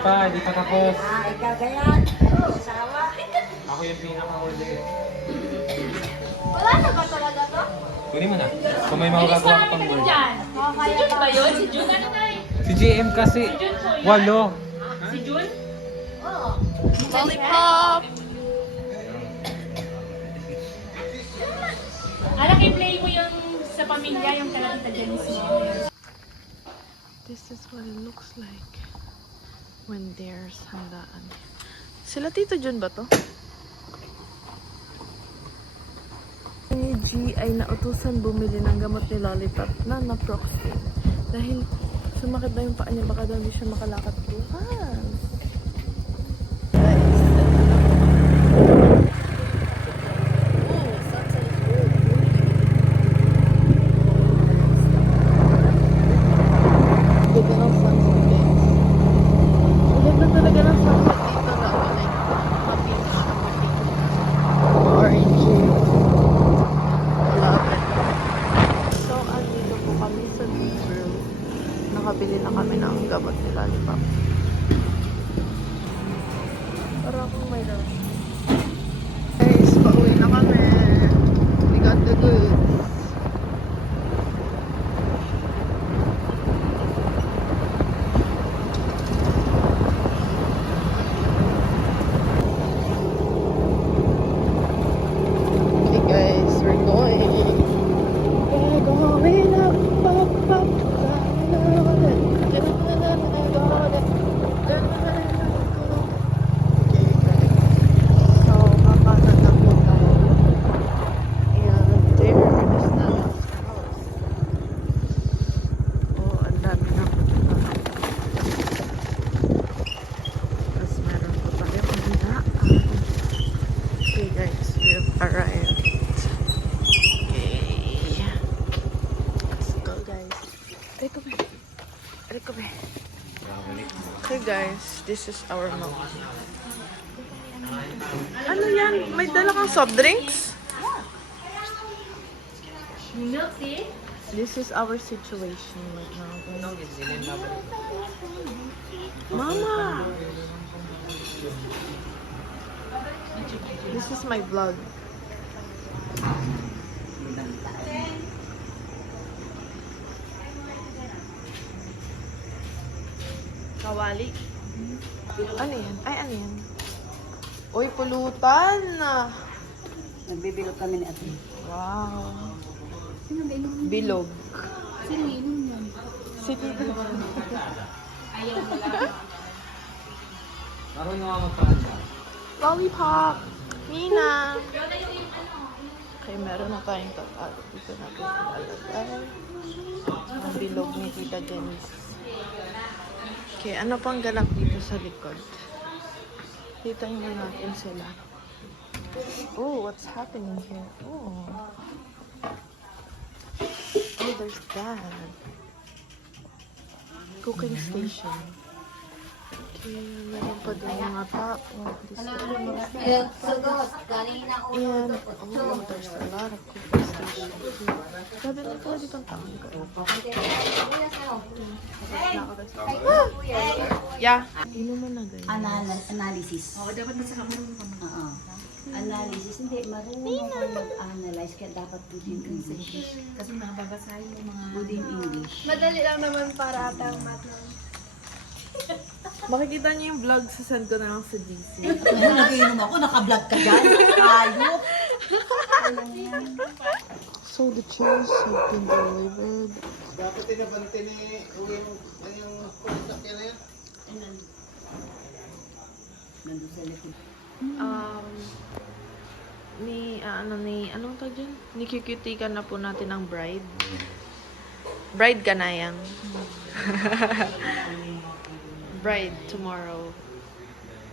Di pa tapos. Ikaw ganyan. Asawa. Ako yung pinaka-huli. Wala na ba talaga to? Kunin mo na. Kung may magagawa ka pang word. Si Jun ba yun? Si Jun ano na eh? Si JM kasi, walo. Si Jun? Oo. Lollipop! Alam, i-play mo yung sa pamilya, yung Tita Janice mo. This is what it looks like when there's handaan. Sila Tito Jun ba to? Ni G ay nautusan bumili ng gamot ni Lollipop na naproxen. Dahil sumakit na yung paa niya, baka daw hindi siya makalakad bukas. Nakabili na kami ng gamot ni Lollipop. Para akong may rush. Guys, pauwi na kami. We got the goods. Okay guys, we're going. We're going up, up, up. Okay guys, this is our mom. Ano yan? May dala kang soft drinks? Milk tea? This is our situation right now. Mama! This is my vlog. Kawali. Ano yan? Ay, ano yan? Uy, pulutan! Nagbibilog kami ni Ate. Wow. Sino ba inom? Bilog. Sino inom yan? Si Tito. Ayaw mo lang. Ako yung mga magpahanda. Lollipop! Nina! Okay, meron na tayong tatalo. Dito natin ilalagay. Ang bilog ni Tita Janice. Okay, ano pang ganap dito sa likod? Titain na natin sila. Oh, what's happening here? Oh. Oh, there's that. Cooking station. Okay, meron pa din mga tao. Sagot. Kanina And, oh, there's a lot of cooking stations. Grabe na pala ditong taon ko. Yeah. Inom mo na ganyan. Analysis. Oo, dapat masaka marunong ka mo. Oo. Analysis. Hindi, marunong ako mag-analyze. Kaya dapat good in English. Kasi mababasahin mo mga... Good in English. Madali lang naman para ata ang math nun. Makikita niyo yung vlog, sasend ko na lang sa GC. Ano, nag-iinom ako? Naka-vlog ka dyan? Tayo? So the chairs have been delivered. Dapat tinabante ni yung sasakyan na yan. Nandun sa likod. Anong tawag dyan? Nikikitikan na po natin ang bride. Bride ka na yang. Bride tomorrow.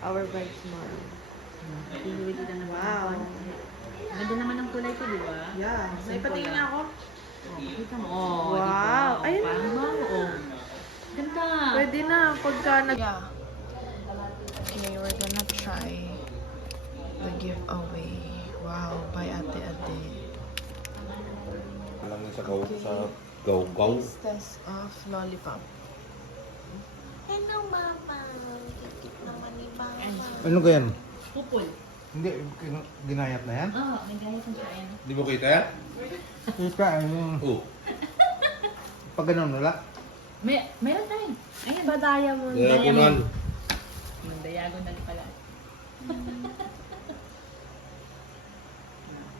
Our bride tomorrow. Pinuwili ka na Wow. Ganda naman ang kulay ko, di ba? Yeah. May patingin na ako. Kita mo. Oh, Wow. Ayun na. Parang mo. Oh. Ganda. Pwede na pagka nag... Yeah. Okay, we're gonna try the giveaway. Wow, by Ate Ade. Alam mo sa gaw-gaw. Taste test of lollipop. Hello, Mama. Kikit naman ni Mama. Ano ka yan? Pupul. Hindi, ginayat na yan? Oo, nagayat na siya. Ayan. Di mo kita yan? Kita, ano? Oo. Pag ganun, wala. Meron tayo. Ayan. Ba diamond? Diagonal. Yung diagonal pala.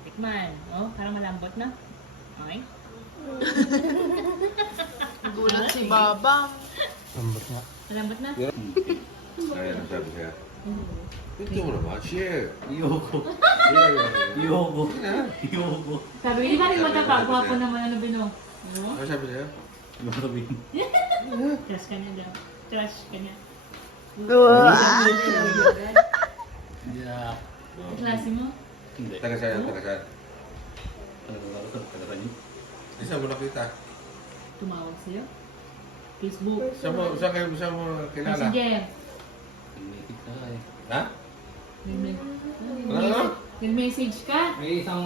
Tikman. Oh, parang malambot na. Okay. Gulat si Babang. Lambot nga. Malambot na? Kaya ang sabi niya. Ito mo naman, share. Yoko. Share. Yoko. Sige na. Yoko. Sabi, di ba rin matapagwapo naman ano bino? No? Ano sabi niya? Marvin. Crush ka niya daw. Crush ka niya. Yeah. Klase mo? Hindi. Taga saan? Taga saan? Taga kanyo. Saan mo nakita? Tumawag sa'yo? Facebook? Saan mo kilala? Messenger? Pinitik na nga eh. Ha? Nag-message ka? May isang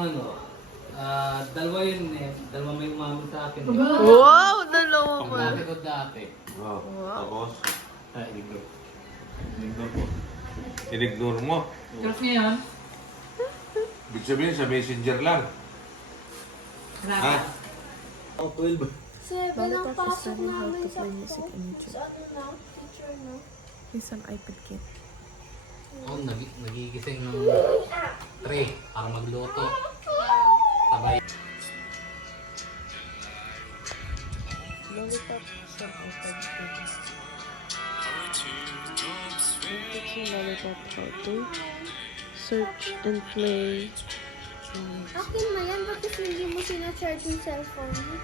dalawa yun eh. Dalawa may umamon sa akin. Wow, dalawa mo. Dati ko dati. Oo. Tapos? Ignore. Ignore ko. In-ignore mo. Tapos ngayon? Ibig sabihin sa messenger lang. Rapa. Oh, 12. 7 ang pasok namin sa Sa ano na? Teacher na? Isang iPad kit. Ako nagigising ng 3 para magluto. Sabay. Lollipop sa iPad kit. Lollipop photo. Search and play. Akin na yan, bakit hindi mo sinacharge yung cellphone mo?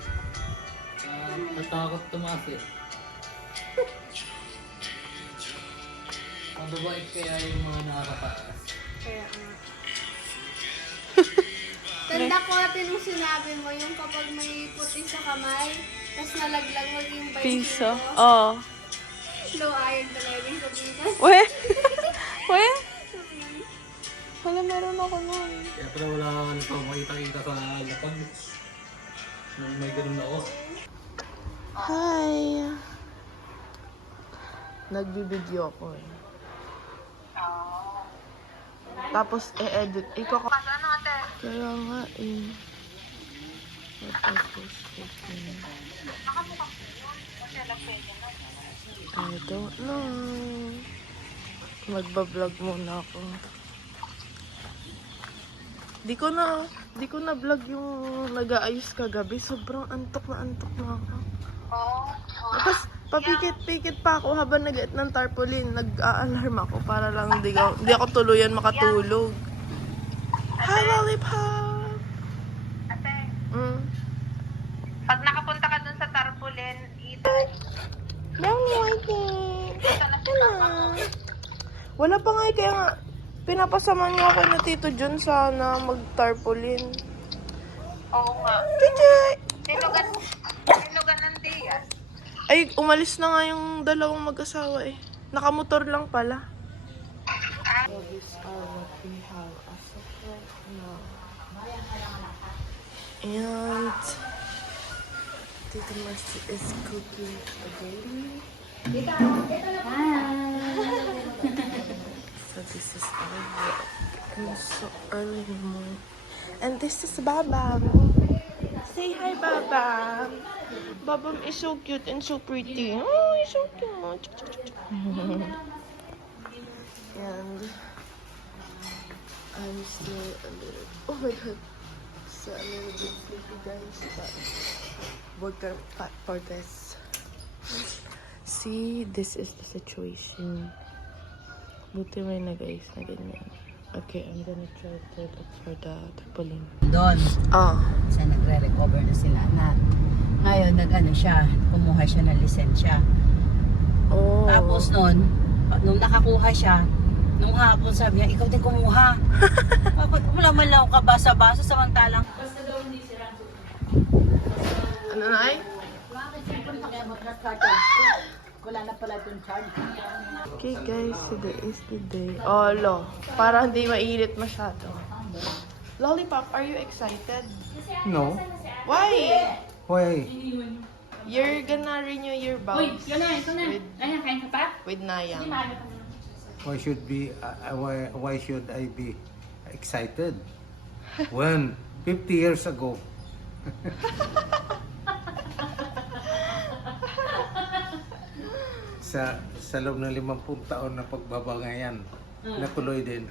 Natakot tumaas eh. Ang babae kaya yung mga nakakataas. Kaya nga. Tanda ko natin nung sinabi mo, yung kapag may puti sa kamay, tapos nalaglag mo yung Piso. mo. Oh. Low iron talaga yung sabihin. We? We? Wala, meron ako nun. Kaya pala wala kang makita-kita sa lapag. Nung may ganun ako. Hi! Nagbibideo ako eh. Tapos e-edit. Ikaw ka... Kaya nga eh. Tapos I don't know. Magbablog muna ako. Di ko na vlog yung nag-aayos kagabi. Sobrang antok na ako. Tapos, papikit-pikit pa ako habang nag-eat ng tarpaulin. Nag-a-alarm ako para lang di ako tuluyan makatulog. Hi, Lollipop! Ate, Mm. pag nakapunta ka dun sa tarpaulin, Don't like it. Hello. Wala pa nga eh, kaya nga pinapasama niyo ako na Tito John sana mag-tarpaulin. oo nga. Chuchay! Sinugan ng Diaz. Ay, umalis na nga yung dalawang mag-asawa eh. Nakamotor lang pala. These are what we have as of right now. And Tito Mercy is cooking spaghetti. So this is our work. It's so early in the morning. And this is Babam. Say hi, Babam. Babam is so cute and so pretty. Oh, he's so cute. And I'm still a little, oh my god, so a little bit sleepy guys, but worker for this. See, this is the situation. Buti may nag-ayos na ganyan. Okay, I'm gonna try to look for the tarpaulin. Doon, Ah, sa nagre-recover na sila na ngayon nag-ano siya, kumuha siya ng lisensya. oh. Tapos nung nakakuha siya, nung hapon sabi niya, ikaw din kumuha. Wala man lang ako kabasa-basa samantalang. Ano na ay? Wala na pala itong charge. Okay guys, today is the day. Oh, lo. Para hindi mainit masyado. Lollipop, are you excited? No. Why? Why? Iniwan niyo. You're gonna renew your Uy, vows. yun na, ito na. with- Ayan, kain ka pa? with Nayang? Why should I be excited? When 50 years ago, sa loob ng 50 taon na pagbabangayan, natuloy din.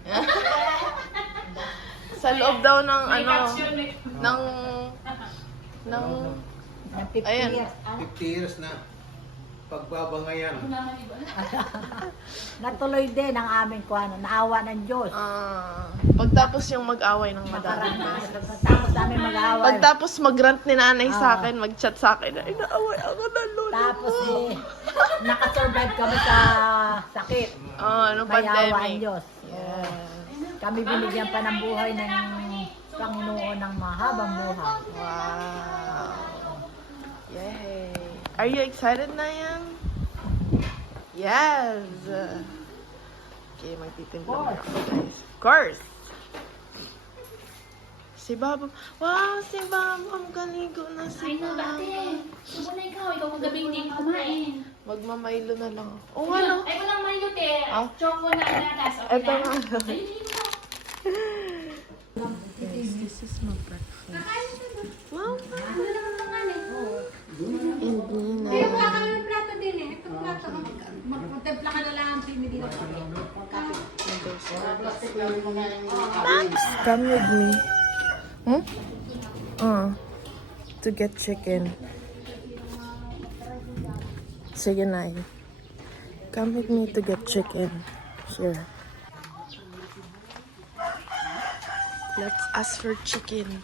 Sa loob daw ng ng ayan. 50 years na pagbabangayan. Natuloy din ang aming kuano, naawa ng Diyos. Pagtapos yung mag-away ng madalang beses. Tapos namin mag-aaway. Pagtapos mag-rant ni nanay sa akin, mag-chat sa akin, ay naaway ako ng lolo Tapos mo. nakasurvive kami sa sakit. Nung May awa ang pandemic. Diyos. Kami binigyan pa ng buhay ng Panginoon ng mahabang buhay. Wow. Yay. Are you excited, Nayang? Yes. Okay, magtitimpla na ako, guys. Of course. Si Babam. Wow, si Babam. Kaligo na si Ay, no, Babam. ate. Subo na ikaw. Ikaw kagabi hindi kumain. Magmamaylo na lang ako. Oh, ano? Ay, walang mayo, te. Ah? Choco na natas. Okay Eto na? nga. Ayun, Guys, this is my breakfast. Wow. Ano naman pangalan? And Nina. Kaya wala kami ng plato din eh. Ito plato. Magputempla ka na lang ang pinili ng kape. Max, come with me. To get chicken. Sige, Nay. Come with me to get chicken. Here. Let's ask for chicken.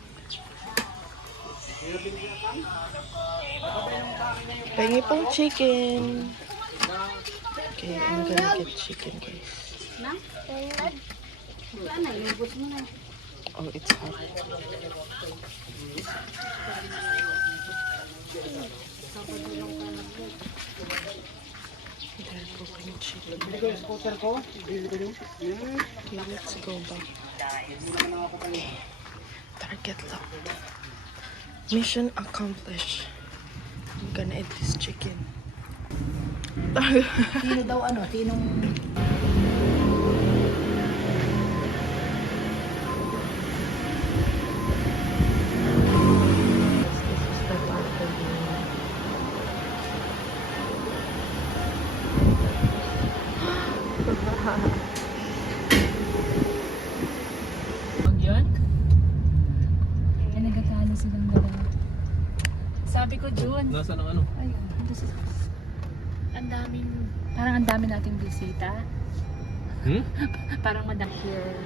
Pengi pong chicken. Okay, I'm gonna get chicken, guys. Oh, it's hot. They're cooking chicken. Okay, let's go back. Target locked. Mission accomplished. I'm gonna eat this chicken. Sino daw ano? Sinong... This is the balcony. Huwag yun? Ay, nagkakalo silang dalawa. Sabi ko, June. Nasa ng ano? Ayun. Ang daming, parang ang dami nating bisita. Parang madam here.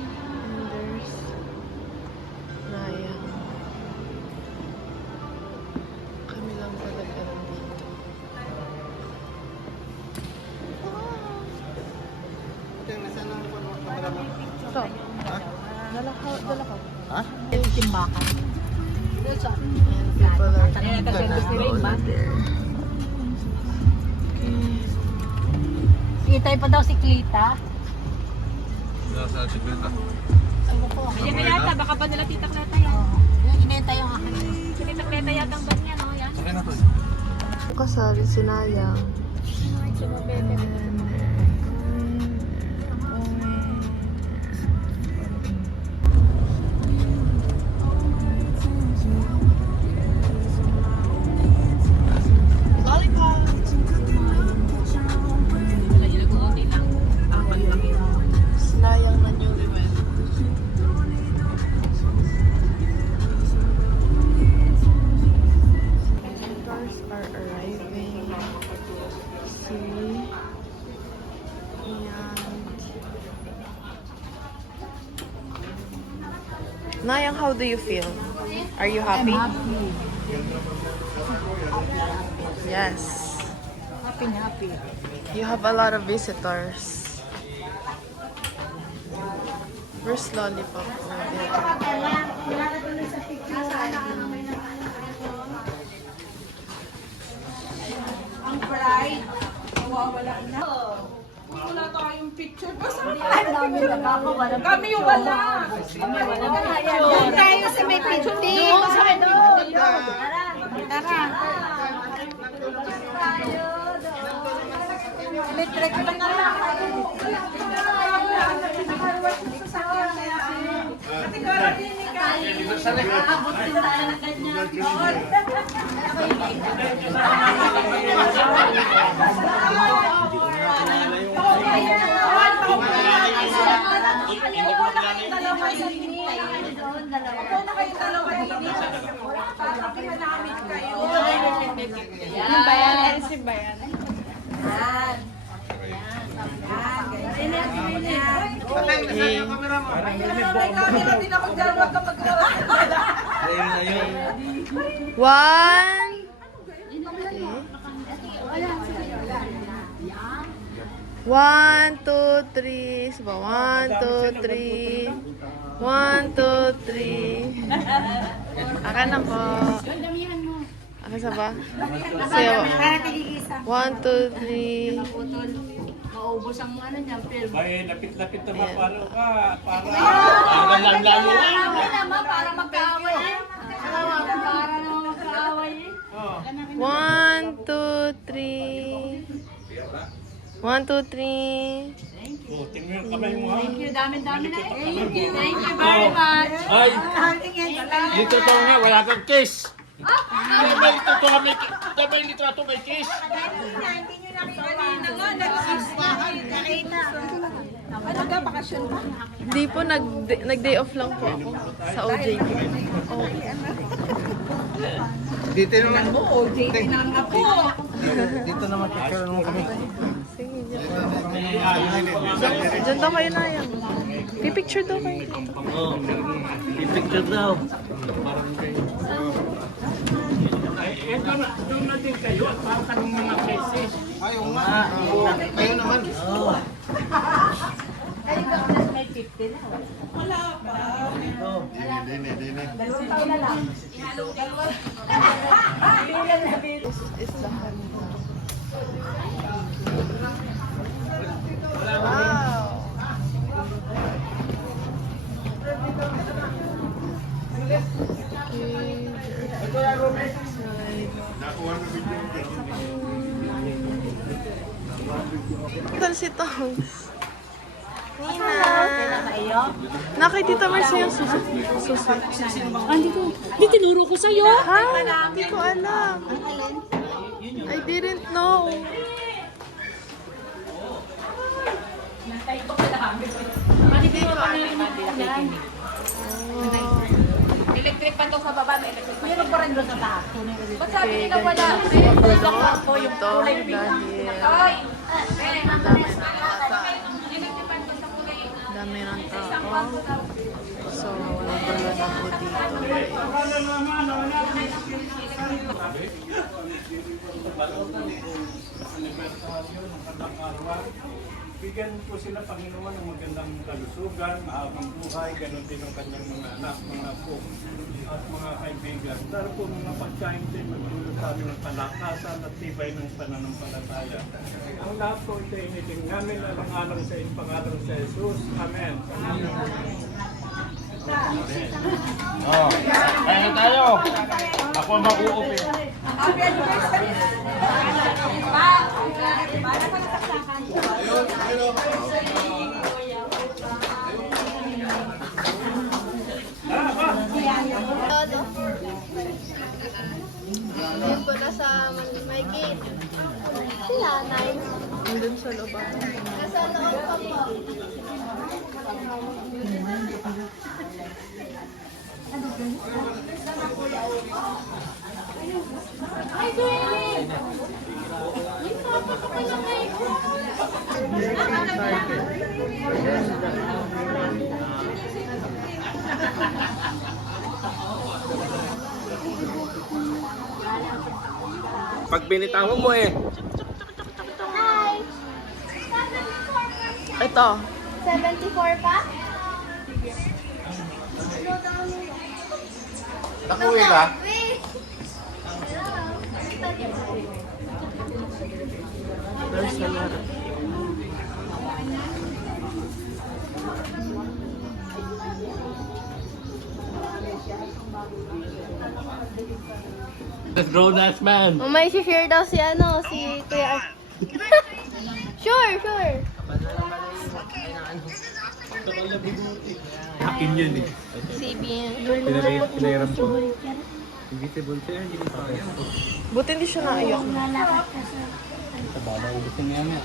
And there's Naya. Kami lang talaga nandito. Ito. Dala ko. Ha? Timbakan. And people are Kanina kasi gonna gusto go rin ba? over there. Itay pa daw si Klita. Nasa chikwenta. Yan na yata, baka ba nila Tita Cleta yan? Yung inintay yung akin. Si Tita Cleta yata ang bag niya, no? Yan. Sakay na to. Kasali si Nayang. Sinayang na newlywed. Cars are arriving. See? And... Nayang, how do you feel? Are you happy? Yes. Happy. You have a lot of visitors. Where's Lollipop? Ang pride, nawawala na. Kami yung wala. Doon tayo sa may pinti. Doon sa may doon. Tara. Electric lang na lang. Abutin tayo ng ganyan. One. One, two, three. Sabaw. 1, 2, 3. 1, 2, 3. Akan na po. Akan sa ba? Sayo. 1, 2, 3. Maubos ang ano niya, pero... Ay, lapit-lapit na mapalo ka. Para... Para magkaaway eh. Para naman magkaaway eh. 1, 2, 3. 1, 2, 3. Oh, tingnan yung kamay mo ha. Thank you, dami-dami na eh. Thank you very much. Ay! Dito to nga, wala kang kiss. May litrato may kiss. Hindi po, nag-day off lang po ako sa OJT. Dito naman po. OJT na nga po. Dito naman picture mo kami. Diyan daw kayo na yan. Pipicture daw kayo. I-picture daw. Eh, doon na din kayo at parang kanong mga cases. Ayaw nga. Kayo naman. Wow. Tal si Tongs. Nina. Nakay Tita Mercy yung suso. Hindi tinuro ko sa'yo. Ha? Hindi ko alam. I didn't know. Hindi ko alam. Electric pa to sa baba, may electric pa. Meron pa rin doon sa taas. Ba't sabi Okay, nila wala? ganyan po yung dahil Ay! dami ng tao. So, nagulo na po dito. Bigyan po sila, Panginoon, ng magandang kalusugan, mahabang buhay, ganun din ang kanyang mga anak, mga apo, at mga kaibigan. Dahil po mga pagkain din magdulot sa amin ng kalakasan at tibay ng pananampalataya. Ang lahat po ito initing namin alang-alang sa iyong pangalan sa Jesus. Amen. Kaya tayo! Ako ang mag-uupi. Yun po na sa may gate. Sila, nice. Nandun sa loob. Nasa loob pa po. Pag binitawan mo eh. Hi! Ito. 74 pa? Nakuwi ka? There's a lot of this grown-ass man. May share daw si Kuya. Sure. Akin yun eh. Pinahiram ko. Invisible siya, hindi ko kaya. Buti hindi siya naiyak. Sa baba, ubusin niya yan.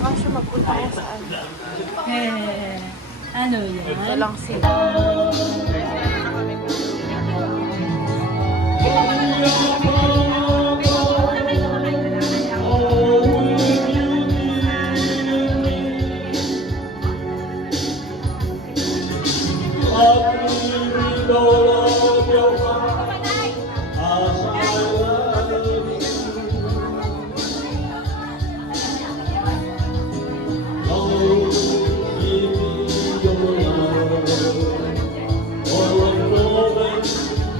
Baka siya magpunta kung saan. Ano yan? Ito lang sila.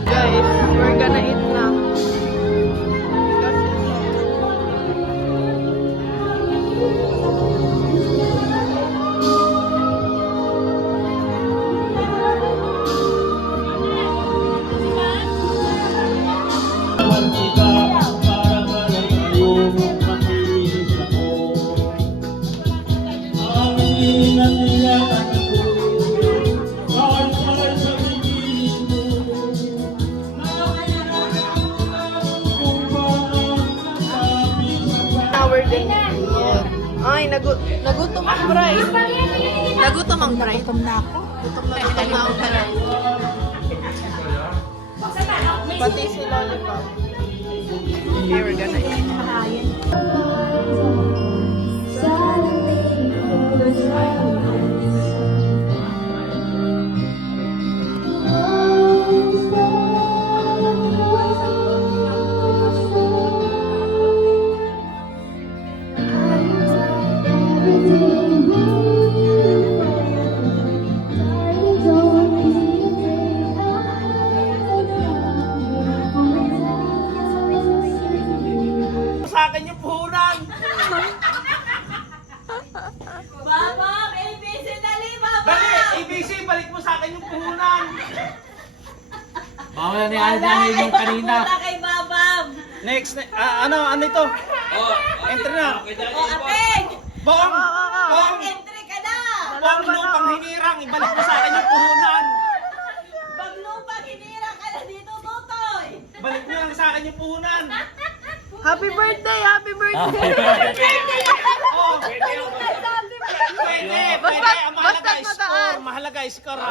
Guys, we're gonna eat na. We're gonna eat. Ay, nagutom ang Bray. Nagutom ang Bray. Nagutom na ako. Gutom na ako, Bray. Pati si Lollipop. Okay, we're gonna eat. Sa akin yung puhunan! Babam! ABC dali, Babam! Dali! ABC, balik mo sa akin yung puhunan! Bawal ni yung kanina. Wala kay Babam! Next, ano ito? Entry na. O, Apeng! Bong! Bong! Entry ka na! Bong, lupang hinirang. Ibalik mo sa akin yung puhunan. Paglupang hinira ka na dito, Totoy! Balik mo lang sa akin yung puhunan. Happy birthday! Happy birthday! Oh, pwede. Ang mahalaga Basta score. mataan. Mahalaga score.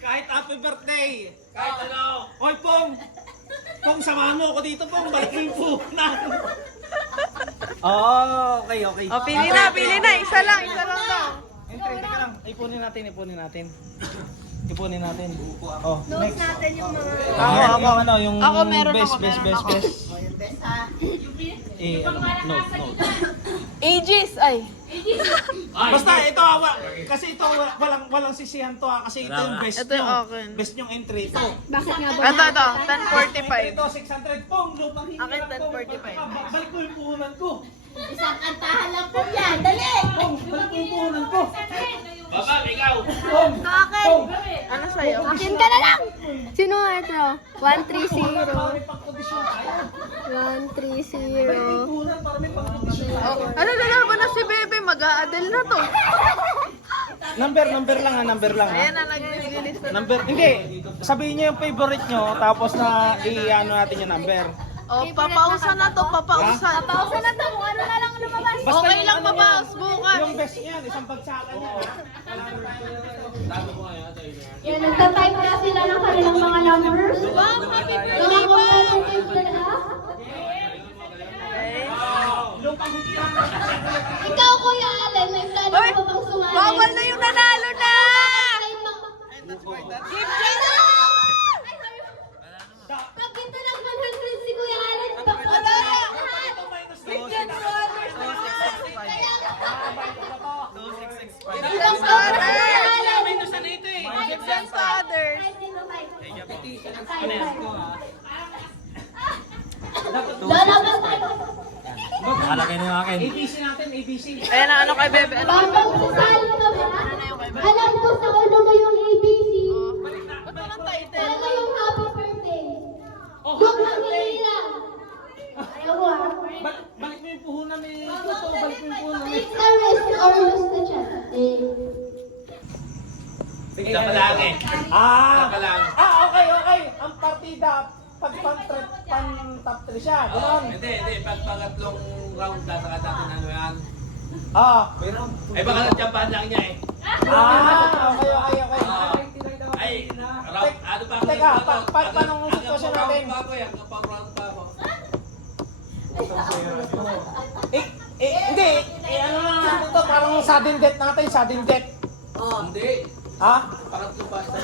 Kahit happy birthday. Kahit ano. Hoy, Pong! Pong, samahan mo ako dito, Pong. Balik mo yung puhunan. Okay. Oh, pili na. Isa lang daw. Entry, teka lang. Ipunin natin. Oh, next. natin yung mga... Ako, yung Ako, meron best. ako. Note. Aegis! Ay! Basta ito, kasi ito walang sisihan to kasi ito yung best Ito yung nyo. akin. Best yung entry ito. Bakit nga ba? Ito. Entry 1045. ito, 600 pong. Lupang hindi Akin, lang, Pong. 1045. Balik ko yung puhunan ko. Isang kantahan lang po yan! Dali! Pong, balik ko yung puhunan ko. Akin! Ano sa'yo? Akin ka na lang! Sino ito? 130. May pangkondisyon tayo. 130. Puhunan para may pangkondisyon tayo. Ano lalaban na si Bebe? Mag-a-adel na to. Number lang. Ayan na, nag-release na. Number, hindi. Sabihin niyo yung favorite nyo, tapos na i-ano natin yung number. Oh, papausan na to, papausan. Pausa na to kung ano na lang lumabas. Okay yung lang ano papaus, yan, bukas. Yung best niyan, isang bagsakan niya. Yan, nagtatype na sila ng kanilang mga numbers. Mga competitive sila. Ikaw, Kuya Allen, may plano Hoy, ka bang sumali? bawal na yung nanalo na! Pag ito ng 100 si Kuya Allen, Wala na! Bigyan mo Bigyan sa others. Lalabas tayo. ABC natin, ABC. Ayan na, ano kay Bebe? Ano? Batang sasali ka ba? Alam ko sa ulo mo yung ABC. Ba't naman title? Ano yung happy birthday? Huwag kang hihila. Ayaw ko ah. Balik mo yung puhunan ni Tuto. Balik mo yung puhunan ni... Take the risk or lose the chance. Sige ka lang eh. Okay. Ang partida, pag pan-top 3 siya. Ganon. Hindi. Pag pangatlong round na saka natin ano yan. Ay, baka nagtsambahan lang niya eh. Okay. Ay, ano pa ako? Teka, paano ang sitwasyon natin? Hanggang round pa ako. Hindi. Ano na natin to? Parang sudden death natin, sudden death. Oh. Hindi. Ha? Pangatlo pa, isa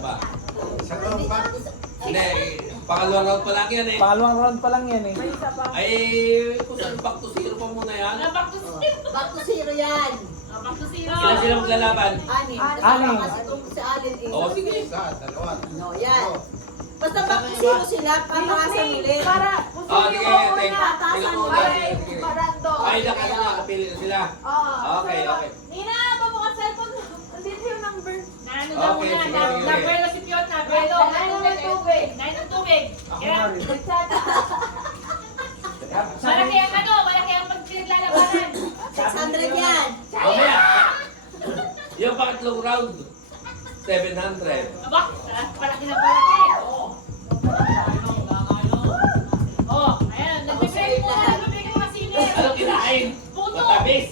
pa. Hindi, pangalawang round pa lang yan eh. Pangalawang round pa lang yan eh. Ay, kung saan back to zero pa muna yan. Back to zero yan. Ilan sila maglalaban? Anim. Kasi kung si Alin eh. Oo, sige. No, yan. Basta back to zero sila, pataasan ulit. Sige. Pataasan ulit. Ay, nakapili na sila. Okay. Nina, pabukas cellphone mo. Andito yung number. Okay, sige. Malaki ang malaki ang paglaalabanan. 600 yan. Mamaya. Yung pangatlong round, 700. Aba, palaki na palaki. Oh, ayan, nagbibigay mo kasi Anong kinain? Puto. Matamis.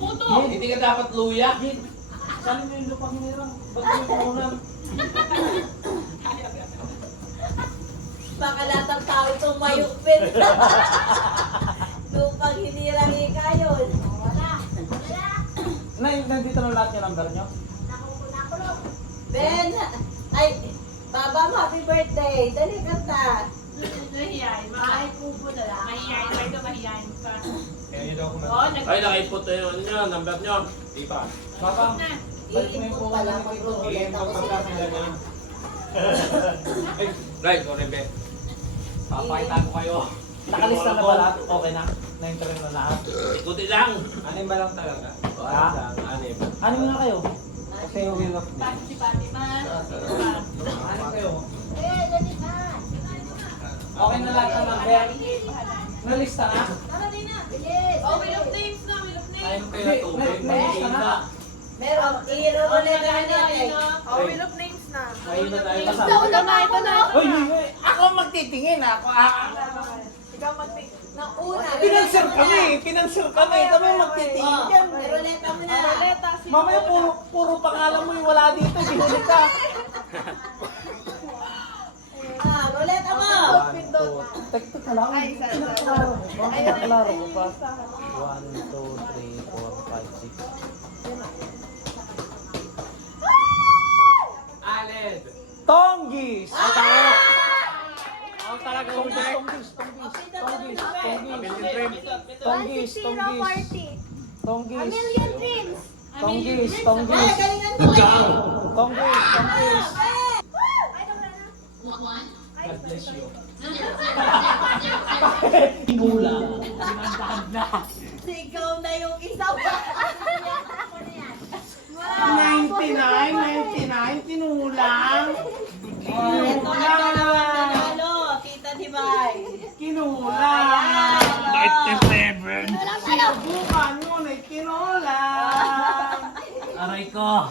Puto. Hindi ka dapat luya. Saan mo yung lupang hinirang? Ba't yung puhunan? Baka lahat ng tao itong mayukpit. Lupang hinirang ikayon. Nandito na lahat yung number nyo? Ben, ay, Baba, happy birthday. Dali kanta. Mahihayin. Mahihayin na lang. Mahihayin. May ito mahihayin ka. Oo, Ay, nakaipot na yung ano nyo, number nyo. Di pa. Baba, na. Iinput pa lang mag-roulette ako sila. Right, sorry, be. Papakita ko kayo. nakalista na ba lahat? Okay na? Na-interview na lahat? Ikuti lang. Anim ba lang talaga? Ha? Anim. Ano nga kayo? Kasi yung wheel of Pati si Fatima. Ano kayo? Eh, dali na. Okay na lahat ng number? Nalista na? Tara din na. Bilis. Oh, will of names na. Will of names. Ayun kayo na tubig. Nalista na? Meron, i-roulette na natin. Oh, wheel of names na. Ayun na tayo. Ito na, ito na. Uy, ako ang magtitingin. Ako. Ikaw mag-take. Nang una. Pinansir kami. Kami ang magtitingin yan. Roulette mo na. Mamaya puro pangalan mo yung wala dito. Gihuli ka. Roulette mo. Teka lang. Ay, isa. Klaro mo pa. 1, 2, 3, 4, 5, 6. Aled! Tonggis! Ako talaga Tonggis! A million dreams. Ay, galingan mo. Tonggis! God bless you. Sigaw na yung isa. 99, tinulang. Ito na naman nanalo. Tita Dibay. Kinulang. 97. Subukan mo na kinulang. Aray ko!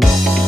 Bye.